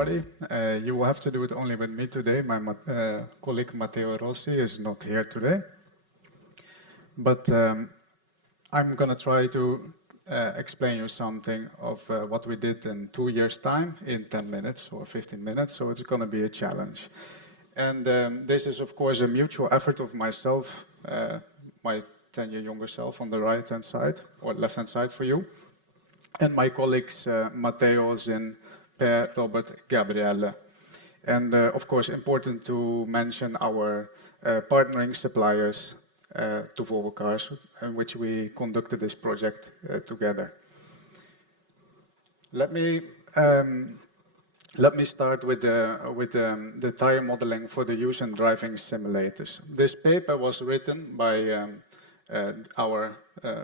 everybody. You will have to do it only with me today. My colleague Matteo Rossi is not here today. But I'm going to try to explain you something of what we did in 2 years' time in 10 minutes or 15 minutes, so it's going to be a challenge. And this is, of course, a mutual effort of myself, my 10-year younger self on the right-hand side, or left-hand side for you, and my colleagues Matteo and Per, Robert, Gabriele. And of course, important to mention our partnering suppliers to Volvo Cars, in which we conducted this project together. Let me start with the tire modeling for the use in driving simulators. This paper was written by our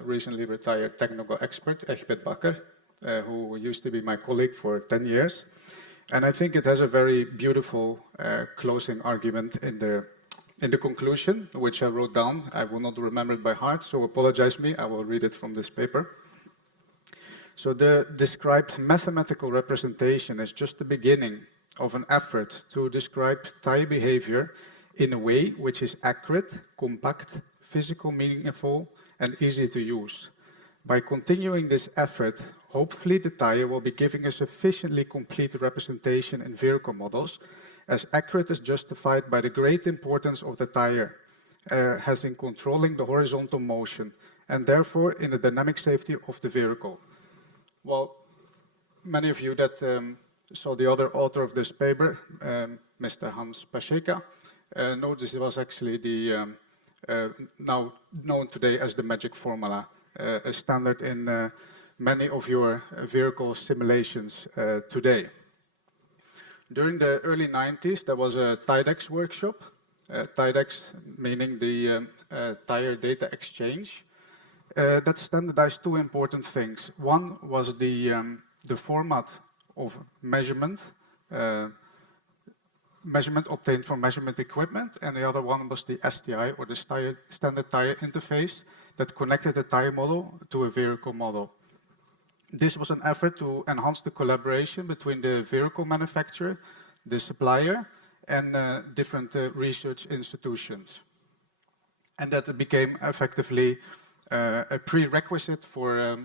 recently retired technical expert, Egbert Bakker, who used to be my colleague for 10 years. And I think it has a very beautiful closing argument in the conclusion, which I wrote down. I will not remember it by heart, so apologize me, I will read it from this paper. So the described mathematical representation is just the beginning of an effort to describe tire behavior in a way which is accurate, compact, physical, meaningful, and easy to use. By continuing this effort, hopefully the tire will be giving a sufficiently complete representation in vehicle models, as accurate as justified by the great importance of the tire has in controlling the horizontal motion, and therefore in the dynamic safety of the vehicle. Well, many of you that saw the other author of this paper, Mr. Hans Pascheka, know this was actually the now known today as the magic formula, a standard in many of your vehicle simulations today. During the early 90s, there was a TIDEX workshop, TIDEX meaning the Tire Data Exchange, that standardized two important things. One was the format of measurement obtained from measurement equipment, and the other one was the STI, or the standard tire interface, that connected the tire model to a vehicle model. This was an effort to enhance the collaboration between the vehicle manufacturer, the supplier, and different research institutions. And that became effectively a prerequisite for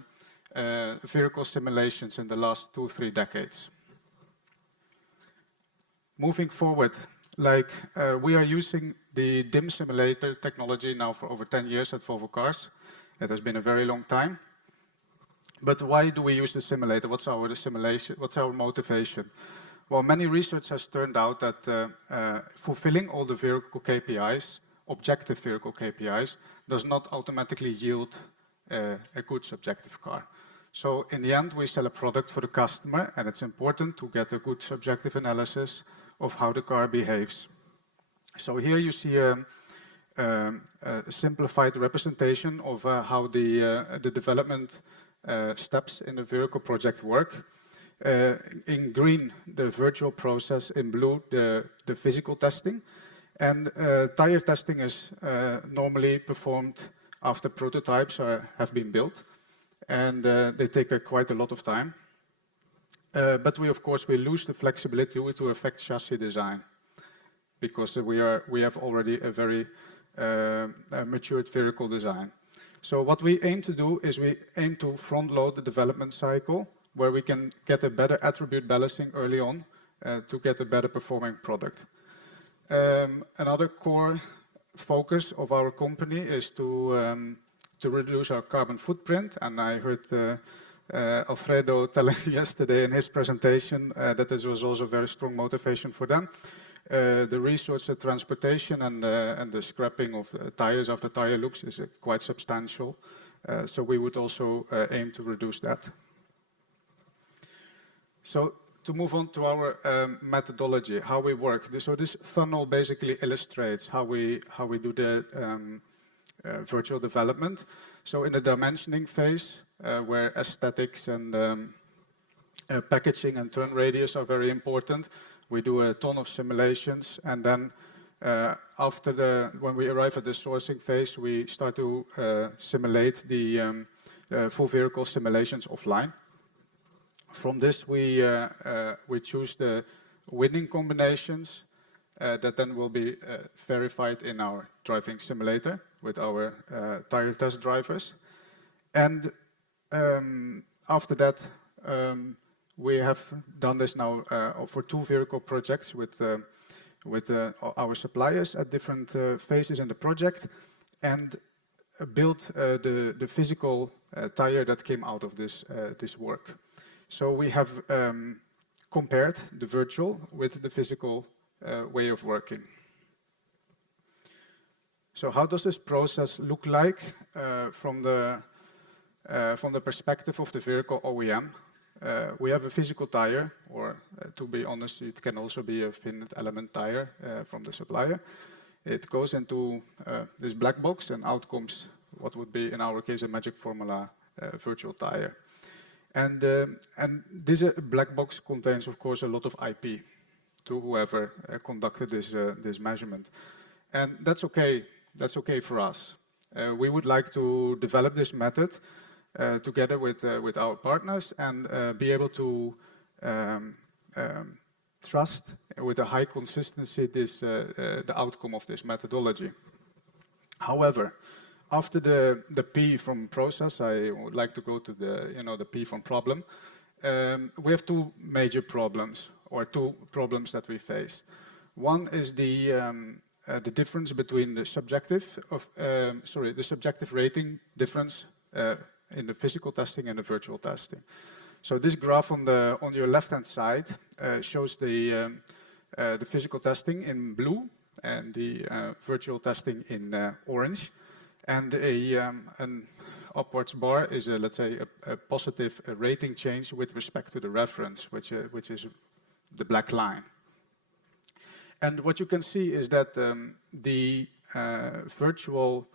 vehicle simulations in the last 2-3 decades. Moving forward, we are using the DIM simulator technology now for over 10 years at Volvo Cars. It has been a very long time. But why do we use the simulator? What's our simulation? What's our motivation? Well, many research has turned out that fulfilling all the vehicle KPIs, objective vehicle KPIs, does not automatically yield a good subjective car. So in the end, we sell a product for the customer, and it's important to get a good subjective analysis of how the car behaves. So here you see a simplified representation of how the development steps in the vehicle project work. In green, the virtual process; in blue, the physical testing. And tire testing is normally performed after prototypes have been built, and they take quite a lot of time. But of course, we lose the flexibility to affect chassis design, because we have already a very matured vehicle design. So what we aim to do is we aim to front-load the development cycle, where we can get a better attribute balancing early on to get a better performing product. Another core focus of our company is to reduce our carbon footprint, and I heard Alfredo telling yesterday in his presentation that this was also a very strong motivation for them. The research, the transportation, and the scrapping of tires after tire loops is quite substantial. So we would also aim to reduce that. So to move on to our methodology, how we work. So this funnel basically illustrates how we do the virtual development. So in the dimensioning phase, where aesthetics and packaging and turn radius are very important, we do a ton of simulations, and then when we arrive at the sourcing phase, we start to simulate the full vehicle simulations offline. From this, we choose the winning combinations that then will be verified in our driving simulator with our Tyre test drivers. And after that, we have done this now for 2 vehicle projects with our suppliers at different phases in the project, and built the physical tire that came out of this work. So we have compared the virtual with the physical way of working. So how does this process look like from the perspective of the vehicle OEM? We have a physical tire, or to be honest, it can also be a finite element tire from the supplier. It goes into this black box, and out comes what would be, in our case, a magic formula virtual tire. And this black box contains, of course, a lot of IP to whoever conducted this measurement. And that's okay. That's okay for us. We would like to develop this method together with our partners and be able to trust with a high consistency the outcome of this methodology. However, after the P from process, I would like to go to the P from problem. We have 2 major problems, or 2 problems that we face. One is the difference between the subjective rating difference in the physical testing and the virtual testing. So this graph on your left-hand side shows the physical testing in blue and the virtual testing in orange. And an upwards bar is, let's say, a positive rating change with respect to the reference, which is the black line. And what you can see is that the virtual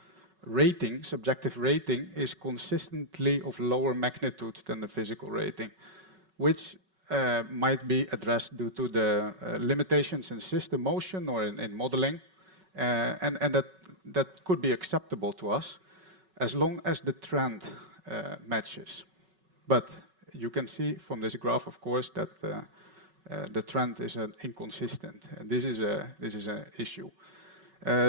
rating, subjective rating, is consistently of lower magnitude than the physical rating, which might be addressed due to the limitations in system motion or in modeling, and that could be acceptable to us as long as the trend matches. But you can see from this graph, of course, that the trend is inconsistent, and this is an issue.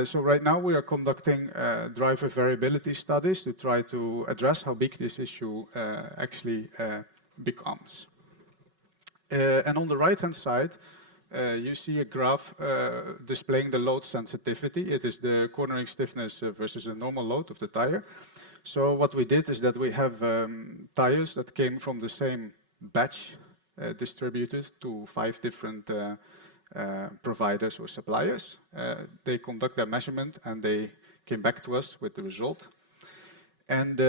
So right now we are conducting driver variability studies to try to address how big this issue actually becomes. And on the right-hand side, you see a graph displaying the load sensitivity. It is the cornering stiffness versus a normal load of the tire. So what we did is that we have tires that came from the same batch distributed to 5 different providers or suppliers. They conduct their measurement and they came back to us with the result. And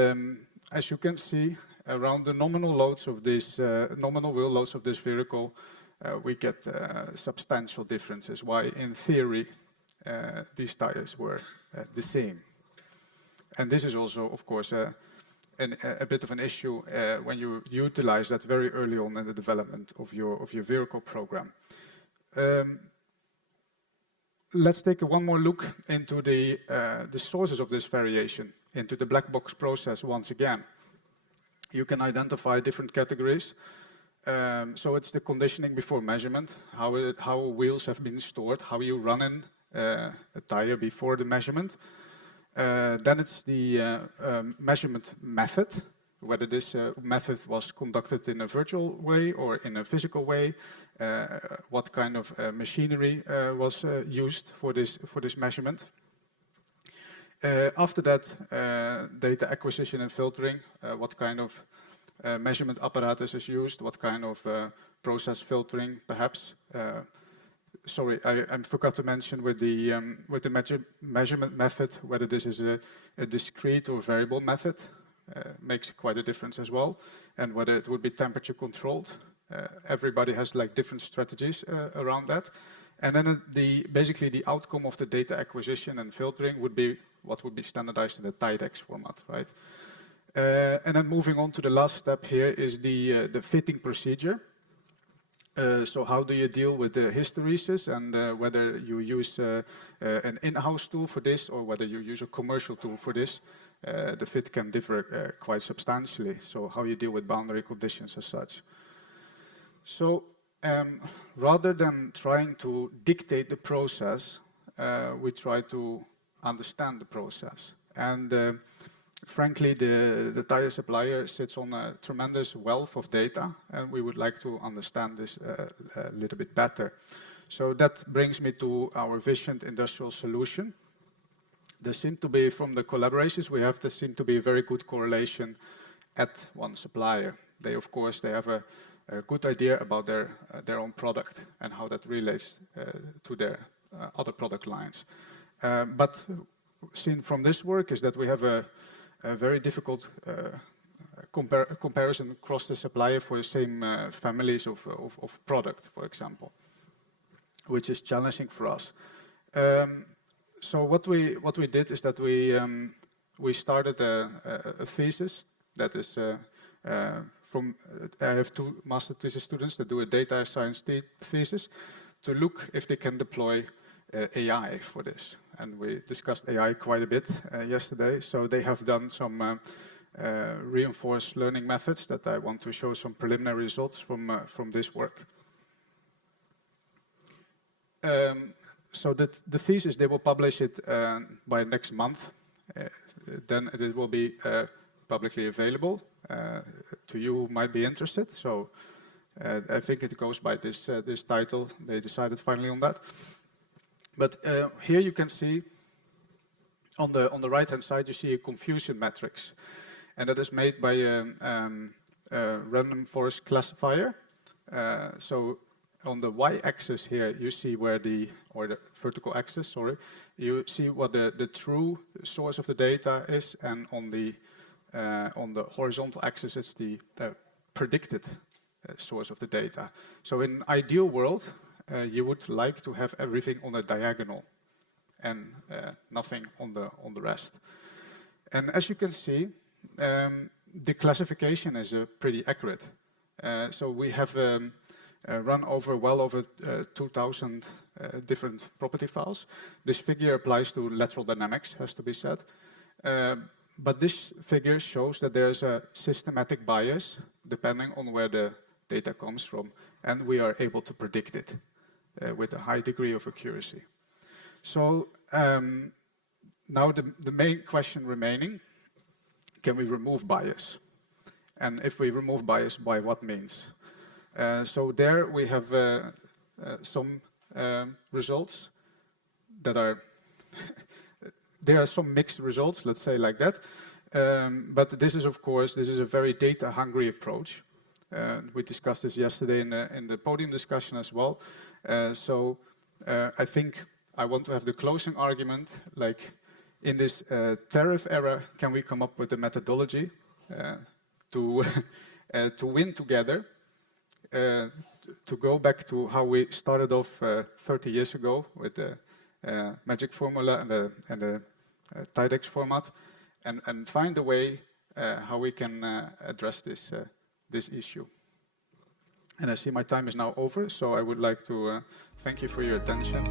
as you can see, around the nominal loads of this nominal wheel loads of this vehicle, we get substantial differences. Why, in theory, these tires were the same. And this is also, of course, a bit of an issue when you utilize that very early on in the development of your vehicle program. Let's take one more look into the sources of this variation, into the black box process once again. You can identify different categories. So it's the conditioning before measurement, how wheels have been stored, how you run in a tire before the measurement. Then it's the measurement method, whether this method was conducted in a virtual way or in a physical way, what kind of machinery was used for this measurement. After that, data acquisition and filtering, what kind of measurement apparatus is used, what kind of process filtering, perhaps. Sorry, I forgot to mention with the measurement method, whether this is a discrete or variable method, makes quite a difference as well, and whether it would be temperature controlled. Everybody has like different strategies around that. And then basically the outcome of the data acquisition and filtering would be what would be standardized in the Tyre format, right? And then moving on to the last step here is the fitting procedure. So how do you deal with the hysteresis, and whether you use an in-house tool for this or whether you use a commercial tool for this, the fit can differ quite substantially. So how you deal with boundary conditions as such. So rather than trying to dictate the process, we try to understand the process. And frankly, the tire supplier sits on a tremendous wealth of data, and we would like to understand this a little bit better. So that brings me to our visioned industrial solution. There seem to be, from the collaborations we have, there seem to be a very good correlation at one supplier. They, of course, they have a good idea about their own product and how that relates to their other product lines. But seen from this work is that we have a very difficult comparison across the supplier for the same families of product, for example, which is challenging for us. So what we did is that we started a thesis that is I have 2 master thesis students that do a data science thesis to look if they can deploy AI for this. And we discussed AI quite a bit yesterday. So they have done some reinforced learning methods that I want to show some preliminary results from this work. So the thesis, they will publish it by next month. Then it will be publicly available to you who might be interested. So I think it goes by this title. They decided finally on that. But here you can see on the right-hand side, you see a confusion matrix. And that is made by a random forest classifier. So on the y-axis here, you see where or the vertical axis, sorry, you see what the true source of the data is, and on the horizontal axis, it's the predicted source of the data. So in an ideal world, you would like to have everything on a diagonal and nothing on the rest. And as you can see, the classification is pretty accurate. So we have run well over 2,000 different property files. This figure applies to lateral dynamics, has to be said. But this figure shows that there's a systematic bias depending on where the data comes from, and we are able to predict it with a high degree of accuracy. So now the main question remaining, can we remove bias? And if we remove bias, by what means? So there we have some results that are there are some mixed results, let's say like that. But this is, of course, this is a very data-hungry approach. We discussed this yesterday in the podium discussion as well. So I think I want to have the closing argument, like in this tariff era, can we come up with a methodology to win together, to go back to how we started off 30 years ago with the magic formula and the Tyre format, and find a way how we can address this issue. And I see my time is now over, so I would like to thank you for your attention.